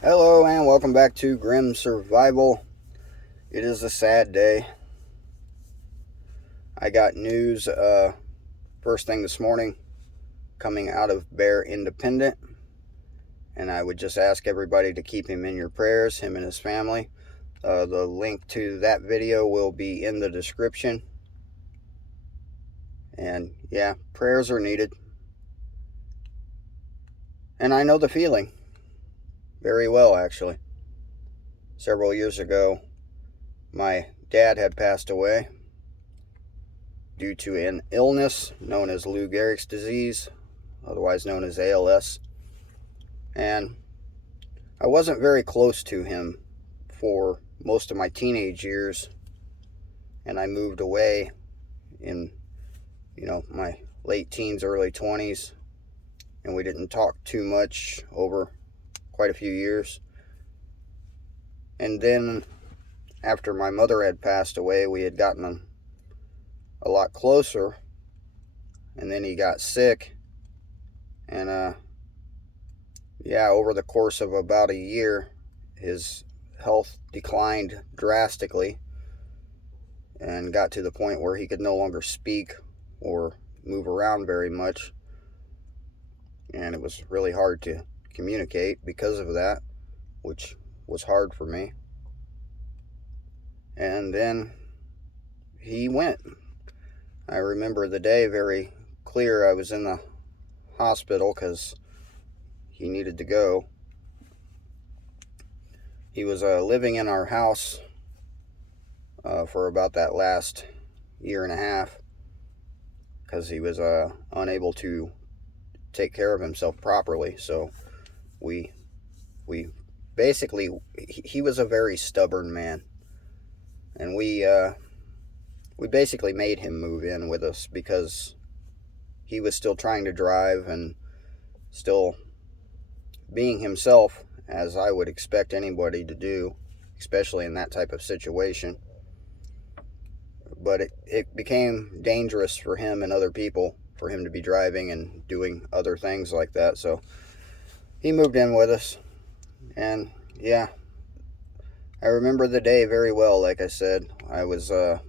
Hello and welcome back to Grim Survival. It is a sad day. I got news first thing this morning coming out of Bear Independent, and I would just ask everybody to keep him in your prayers, him and his family. The link to that video will be in the description. And yeah, prayers are needed. And I know the feeling very well, actually. Several years ago, my dad had passed away due to an illness known as Lou Gehrig's disease, otherwise known as ALS. And I wasn't very close to him for most of my teenage years, and I moved away in, my late teens, early 20s, and we didn't talk too much over quite a few years. And then after my mother had passed away, we had gotten a lot closer, and then he got sick, and over the course of about a year, his health declined drastically and got to the point where he could no longer speak or move around very much, and it was really hard to communicate because of that, which was hard for me. And then he went. I remember the day very clear. I was in the hospital because he needed to go. He was living in our house for about that last year and a half because he was unable to take care of himself properly. So we basically, he was a very stubborn man, and we basically made him move in with us because he was still trying to drive and still being himself, as I would expect anybody to do, especially in that type of situation. But it became dangerous for him and other people for him to be driving and doing other things like that. So he moved in with us. And yeah, I remember the day very well. Like I said, I was there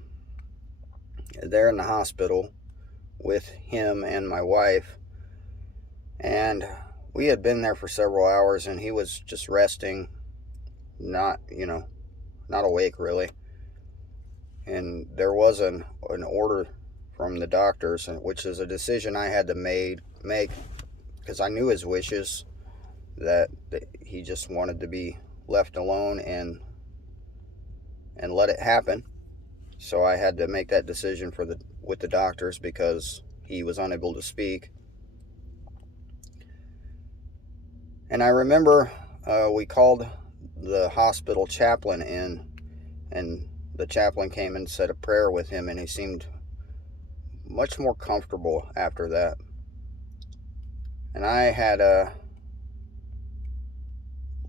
in the hospital with him and my wife, and we had been there for several hours, and he was just resting, not awake really. And there was an order from the doctors, which is a decision I had to make because I knew his wishes, that he just wanted to be left alone and let it happen. So I had to make that decision with the doctors because he was unable to speak. And I remember we called the hospital chaplain in, and the chaplain came and said a prayer with him, and he seemed much more comfortable after that. And I had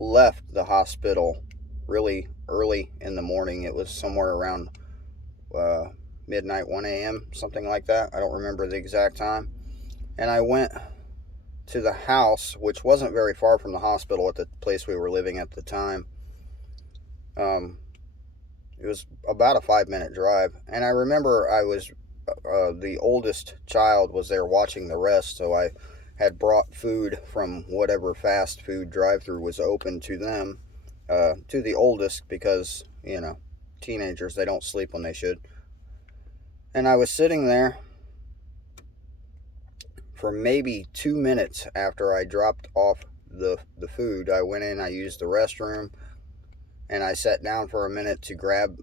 left the hospital really early in the morning. It was somewhere around midnight, 1 a.m., something like that. I don't remember the exact time. And I went to the house, which wasn't very far from the hospital at the place we were living at the time. It was about a 5-minute drive. And I remember I was the oldest child was there watching the rest, so I had brought food from whatever fast food drive-thru was open to them, to the oldest, because teenagers, they don't sleep when they should. And I was sitting there for maybe 2 minutes after I dropped off the food. I went in, I used the restroom, and I sat down for a minute to grab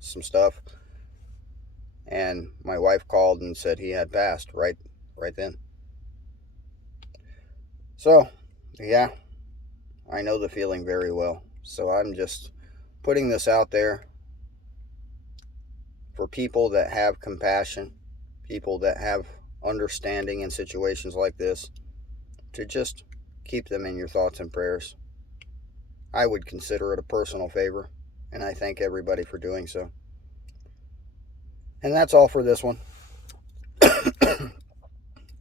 some stuff. And my wife called and said he had passed right then. So, yeah, I know the feeling very well. So I'm just putting this out there for people that have compassion, people that have understanding in situations like this, to just keep them in your thoughts and prayers. I would consider it a personal favor, and I thank everybody for doing so. And that's all for this one.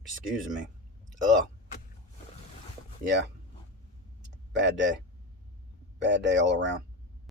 Excuse me. Ugh. Yeah. Bad day. Bad day all around.